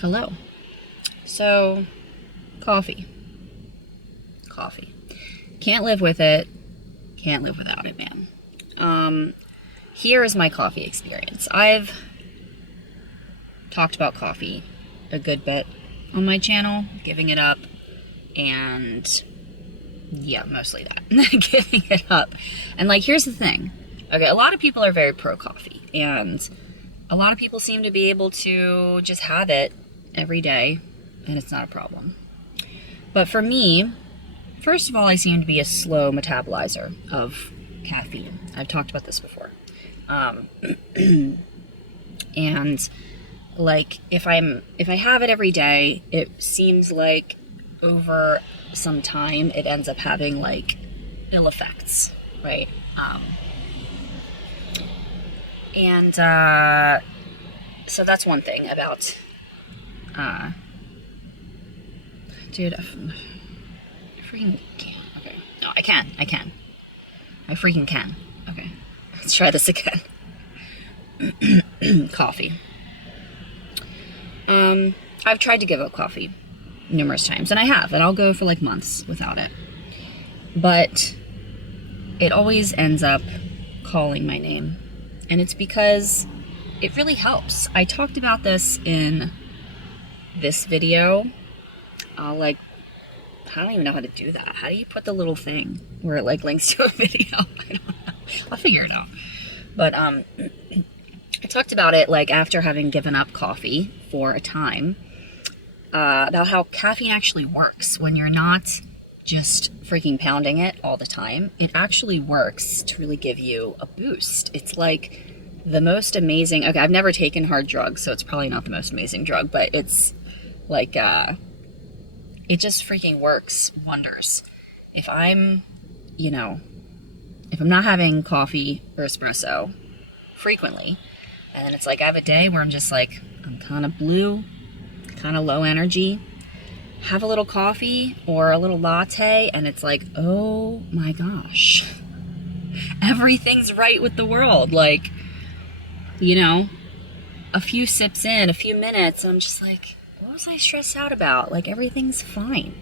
Hello. So, coffee. Can't live with it. Can't live without it, man. Here is my coffee experience. I've talked about coffee a good bit on my channel, giving it up, and yeah, mostly that. Giving it up. And like, here's the thing. Okay, a lot of people are very pro coffee, and a lot of people seem to be able to just have it every day, and it's not a problem. But for me, first of all, I seem to be a slow metabolizer of caffeine. I've talked about this before. And like, if I have it every day, it seems like over some time it ends up having like ill effects, right? So that's one thing about dude, I freaking can't. Okay, no, I can I freaking can. Okay, let's try this again. Coffee. I've tried to give up coffee numerous times, and I'll go for like months without it. But it always ends up calling my name, and it's because it really helps. I talked about this in this video. I don't even know how to do that. How do you put the little thing where it like links to a video? I don't know. I'll figure it out. But I talked about it like after having given up coffee for a time, about how caffeine actually works when you're not just freaking pounding it all the time. It actually works to really give you a boost. It's like the most amazing, okay, I've never taken hard drugs, so it's probably not the most amazing drug, but it's like, it just freaking works wonders. If I'm not having coffee or espresso frequently, and then it's like I have a day where I'm just like, I'm kind of blue, kind of low energy, have a little coffee or a little latte, and it's like, oh my gosh, everything's right with the world. Like, a few sips in, a few minutes, and I'm just like, what was I stressed out about? Like, everything's fine.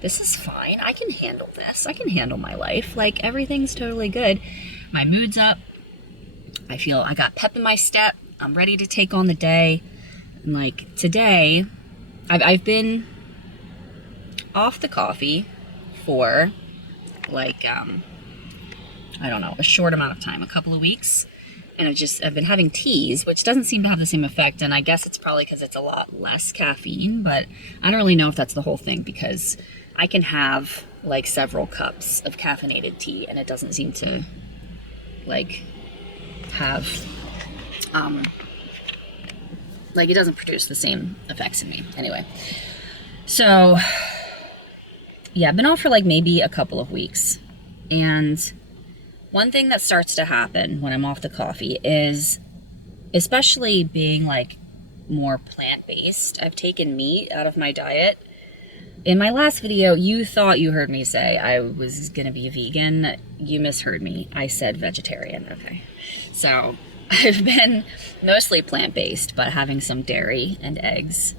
This is fine. I can handle this. I can handle my life. Like, everything's totally good. My mood's up. I feel I got pep in my step. I'm ready to take on the day. And like today, I've been off the coffee for like, I don't know, a short amount of time, a couple of weeks. And I've been having teas, which doesn't seem to have the same effect. And I guess it's probably because it's a lot less caffeine, but I don't really know if that's the whole thing, because I can have like several cups of caffeinated tea and it doesn't seem to like have, like it doesn't produce the same effects in me. Anyway, so yeah, I've been off for like maybe a couple of weeks. And one thing that starts to happen when I'm off the coffee is, especially being like more plant-based, I've taken meat out of my diet. In my last video, you thought you heard me say I was gonna be vegan. You misheard me. I said vegetarian. Okay. So I've been mostly plant-based, but having some dairy and eggs.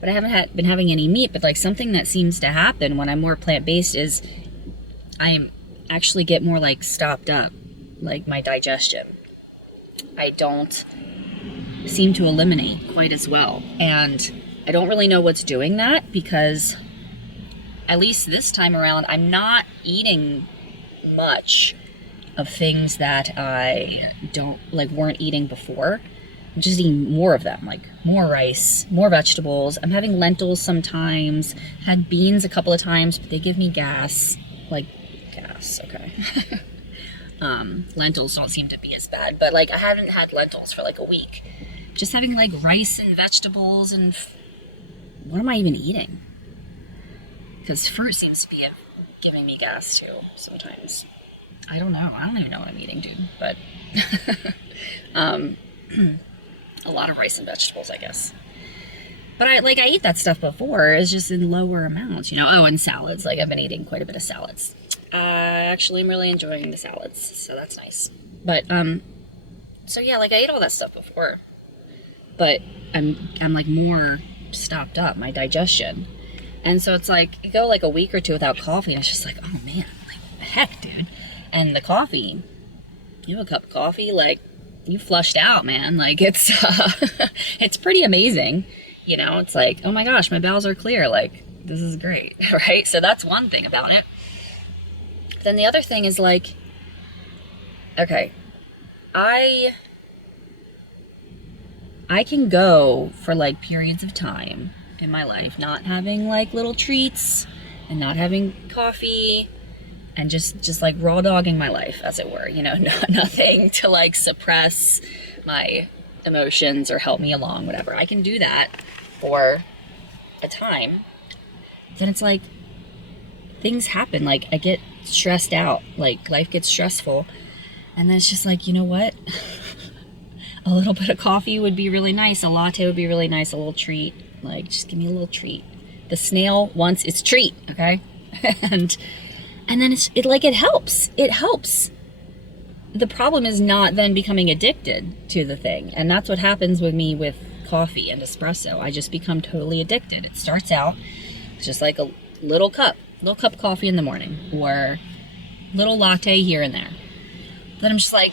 But I haven't been having any meat. But like, something that seems to happen when I'm more plant-based is I actually get more like stopped up, like my digestion. I don't seem to eliminate quite as well. And I don't really know what's doing that, because at least this time around, I'm not eating much of things that I weren't eating before. I'm just eating more of them, like more rice, more vegetables. I'm having lentils sometimes, had beans a couple of times, but they give me gas, okay. Lentils don't seem to be as bad, but like I haven't had lentils for like a week. Just having like rice and vegetables, and what am I even eating? Because fruit seems to be giving me gas too sometimes. I don't know. I don't even know what I'm eating, dude. But a lot of rice and vegetables, I guess. But I eat that stuff before. It's just in lower amounts, Oh, and salads. Like, I've been eating quite a bit of salads. Actually, I'm really enjoying the salads, so that's nice. But so yeah, like I ate all that stuff before, but I'm like more stopped up, my digestion. And so it's like, you go like a week or two without coffee, and it's just like, oh man, like, heck, dude. And the coffee, you have a cup of coffee, like, you flushed out, man. Like, it's, it's pretty amazing. You know, it's like, oh my gosh, my bowels are clear. Like, this is great, right? So that's one thing about it. Then the other thing is like, okay, I can go for like periods of time in my life not having like little treats and not having coffee and just like raw dogging my life, as it were, you know, nothing to like suppress my emotions or help me along, whatever. I can do that for a time. Then it's like things happen, like I get stressed out, like life gets stressful, and then it's just like, you know what? A little bit of coffee would be really nice. A latte would be really nice. A little treat. Like, just give me a little treat. The snail wants its treat, okay? and then it helps. It helps. The problem is not then becoming addicted to the thing. And that's what happens with me with coffee and espresso. I just become totally addicted. It starts out just like a little cup of coffee in the morning, or little latte here and there. Then I'm just like,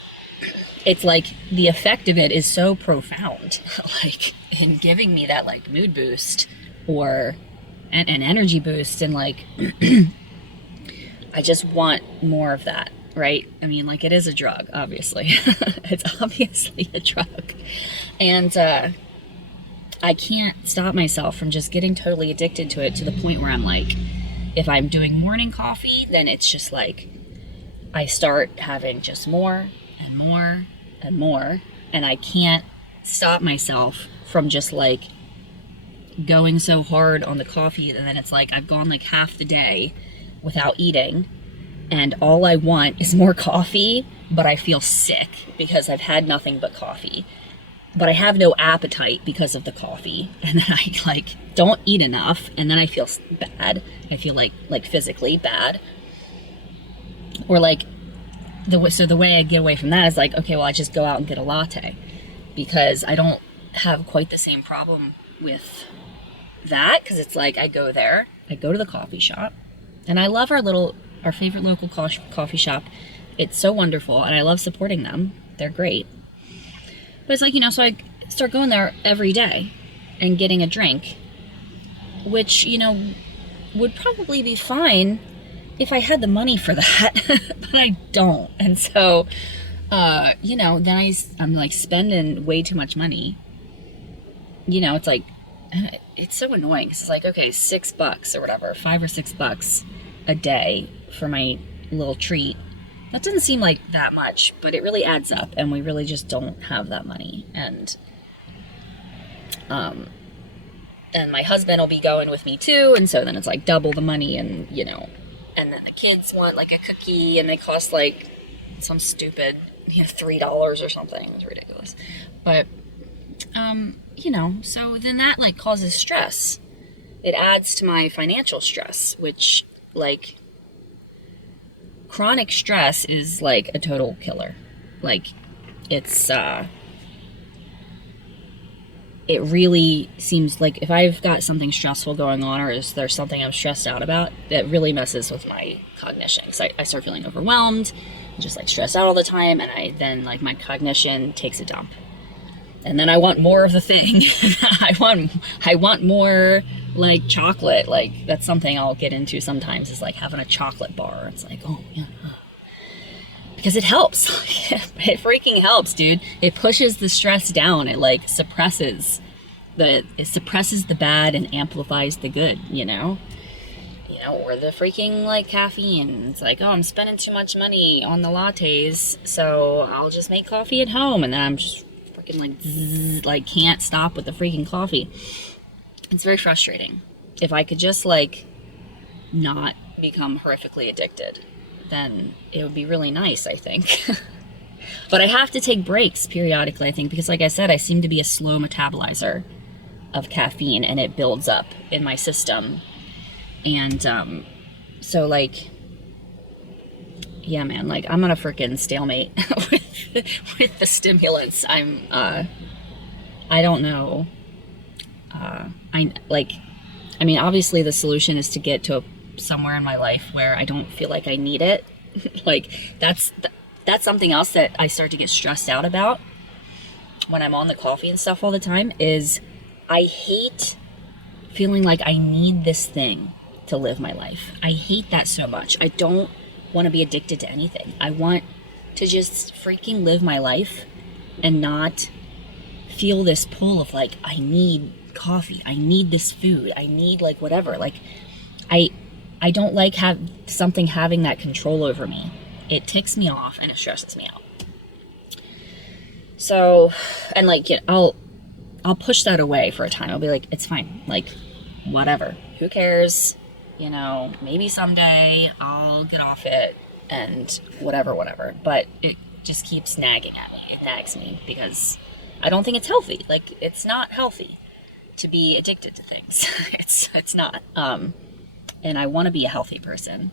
it's like the effect of it is so profound, like in giving me that like mood boost or an energy boost, and like I just want more of that, right? I mean, like, it is a drug, obviously. It's obviously a drug, and I can't stop myself from just getting totally addicted to it, to the point where I'm like, if I'm doing morning coffee, then it's just like I start having just more and more and more, and I can't stop myself from just like going so hard on the coffee. And then it's like I've gone like half the day without eating, and all I want is more coffee, but I feel sick because I've had nothing but coffee. But I have no appetite because of the coffee, and then I like don't eat enough, and then I feel bad. I feel like physically bad, or like the way I get away from that is like, okay, well, I just go out and get a latte, because I don't have quite the same problem with that, because it's like I go there, I go to the coffee shop, and I love our favorite local coffee shop. It's so wonderful, and I love supporting them. They're great. But it's like, you know, so I start going there every day and getting a drink, which, you know, would probably be fine if I had the money for that, but I don't. And so, you know, then I'm like spending way too much money. You know, it's like, it's so annoying, because it's like, okay, $6 or whatever, $5 or $6 a day for my little treat. That doesn't seem like that much, but it really adds up, and we really just don't have that money. And my husband will be going with me too, and so then it's like double the money, and you know, and then the kids want like a cookie, and they cost like some stupid, you know, $3 or something. It's ridiculous. But you know, so then that like causes stress. It adds to my financial stress, which, like, chronic stress is like a total killer. Like, it's it really seems like if I've got something stressful going on, or is there something I'm stressed out about, that really messes with my cognition. So I start feeling overwhelmed, just like stressed out all the time, and then like my cognition takes a dump. And then I want more of the thing. I want more like chocolate. Like, that's something I'll get into sometimes, is like having a chocolate bar. It's like, oh yeah. Because it helps. It freaking helps, dude. It pushes the stress down. It like suppresses the bad and amplifies the good, you know? You know, or the freaking like caffeine. It's like, oh, I'm spending too much money on the lattes, so I'll just make coffee at home, and then I'm just freaking like zzz, like can't stop with the freaking coffee. It's very frustrating. If I could just like not become horrifically addicted, then it would be really nice, I think. But I have to take breaks periodically, I think, because like I said, I seem to be a slow metabolizer of caffeine, and it builds up in my system. And so like, yeah, man, like I'm on a freaking stalemate with the stimulants. I don't know Obviously the solution is to get to somewhere in my life where I don't feel like I need it. Like that's something else that I start to get stressed out about when I'm on the coffee and stuff all the time, is I hate feeling like I need this thing to live my life. I hate that so much. I don't want to be addicted to anything. I want to just freaking live my life and not feel this pull of like, I need coffee, I need this food, I need like whatever. Like I don't like something having that control over me. It ticks me off and it stresses me out. So, and like, you know, I'll push that away for a time. I'll be like, it's fine. Like, whatever. Who cares? You know, maybe someday I'll get off it and whatever. But it just keeps nagging at me. It nags me because I don't think it's healthy. Like, it's not healthy to be addicted to things. It's not. And I want to be a healthy person.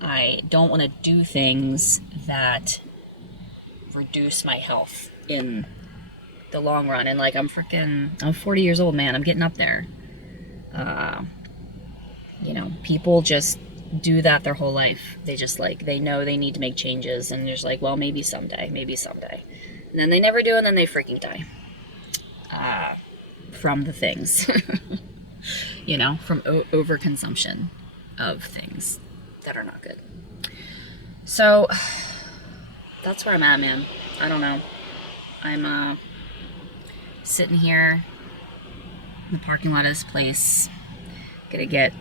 I don't want to do things that reduce my health in the long run. And like, I'm 40 years old, man. I'm getting up there. You know, people just do that their whole life. They just like, they know they need to make changes and they're just like, well, maybe someday. And then they never do, and then they freaking die. From the things. You know, from overconsumption of things that are not good. So that's where I'm at, man. I don't know. I'm sitting here in the parking lot of this place, gonna get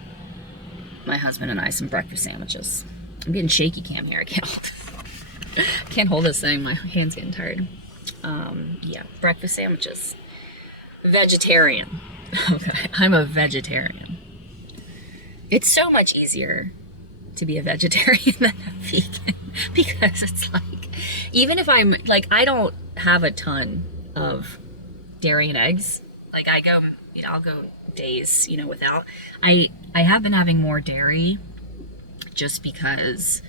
my husband and I some breakfast sandwiches. I'm getting shaky cam here. I can't hold this thing. My hand's getting tired. Yeah, breakfast sandwiches. Vegetarian. Okay, I'm a vegetarian. It's so much easier to be a vegetarian than a vegan, because it's like, even if I'm like, I don't have a ton of dairy and eggs. Like I'll go days, you know, without. I have been having more dairy just because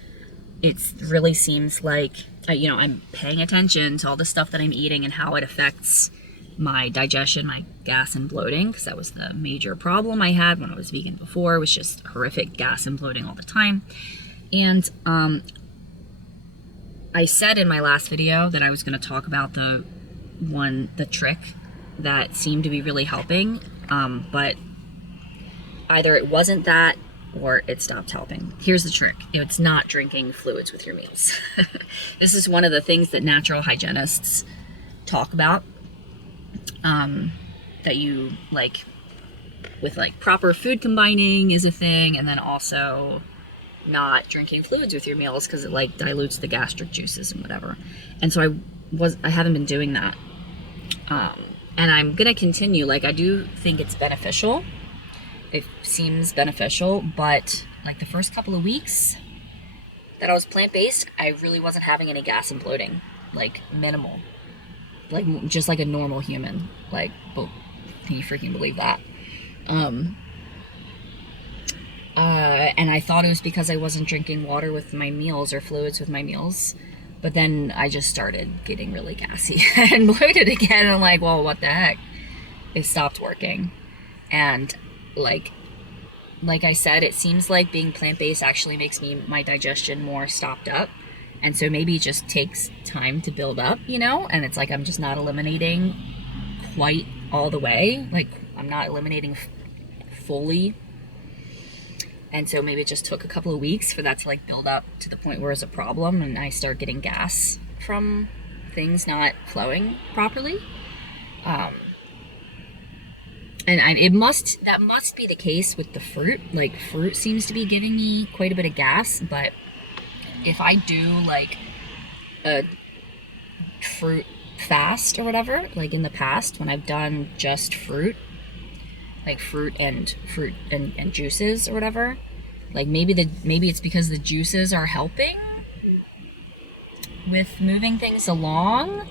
it really seems like, you know, I'm paying attention to all the stuff that I'm eating and how it affects my digestion, my gas and bloating, because that was the major problem I had when I was vegan before. It was just horrific gas and bloating all the time. And I said in my last video that I was going to talk about the trick that seemed to be really helping, but either it wasn't that or it stopped helping. Here's the trick. It's not drinking fluids with your meals. This is one of the things that natural hygienists talk about. That you like with like proper food combining is a thing, and then also not drinking fluids with your meals because it like dilutes the gastric juices and whatever. And so I haven't been doing that. And I'm gonna continue. Like, I do think it's beneficial. It seems beneficial, but like the first couple of weeks that I was plant-based, I really wasn't having any gas and bloating. Like minimal. Like just like a normal human. Like, well, can you freaking believe that? And I thought it was because I wasn't drinking water with my meals or fluids with my meals. But then I just started getting really gassy and bloated again. And I'm like, well, what the heck? It stopped working. And like I said, it seems like being plant-based actually makes my digestion more stopped up. And so maybe it just takes time to build up, you know? And it's like I'm just not eliminating quite all the way. Like, I'm not eliminating fully. And so maybe it just took a couple of weeks for that to like build up to the point where it's a problem and I start getting gas from things not flowing properly. And that must be the case with the fruit. Like, fruit seems to be giving me quite a bit of gas, but if I do like a fruit fast or whatever, like in the past when I've done just fruit, like fruit and juices or whatever, like maybe it's because the juices are helping with moving things along,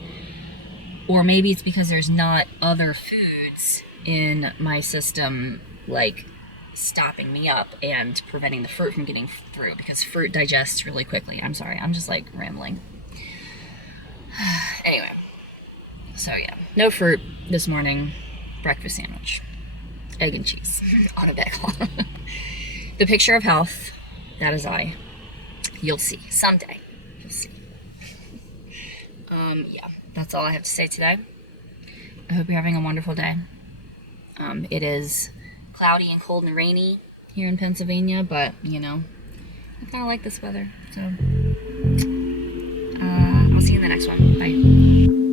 or maybe it's because there's not other foods in my system like stopping me up and preventing the fruit from getting through, because fruit digests really quickly. I'm sorry, I'm just like rambling. Anyway, so yeah, no fruit this morning, breakfast sandwich. egg and cheese on a bagel. The picture of health, that is I. You'll see. Someday. You'll see. Yeah, that's all I have to say today. I hope you're having a wonderful day. It is cloudy and cold and rainy here in Pennsylvania, but, you know, I kind of like this weather. So, I'll see you in the next one. Bye.